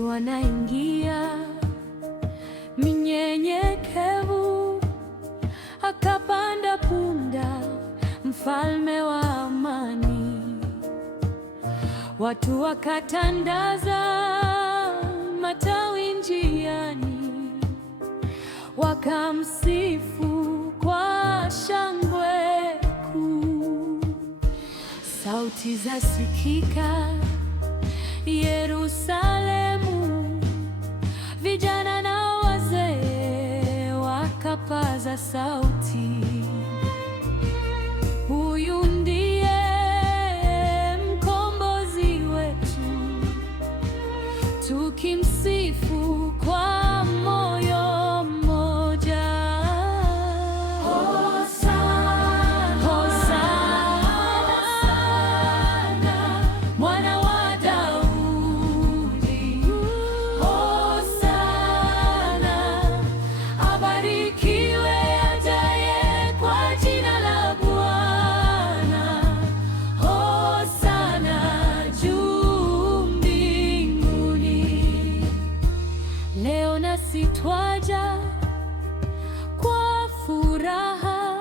Yesu anaingia mnyenyekevu, akapanda punda, mfalme wa amani. Watu wakatandaza matawi njiani, wakamsifu kwa shangwe kuu. Sauti zasikika Yerusalemu, vijana na wazee wakapaza sauti, huyu ndiye mkombozi wetu, tukimsifu kwa moyo mmoja. Hosana, Hosana, mwana wa Daudi. Hosana, abarikiwe ajaye kwa jina la Bwana. Hosana juu mbinguni. Leo nasi twaja kwa furaha,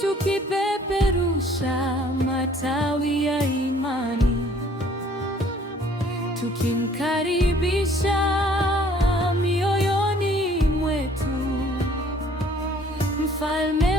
tukipeperusha matawi ya imani, tukimkaribisha mioyoni mwetu Mfalme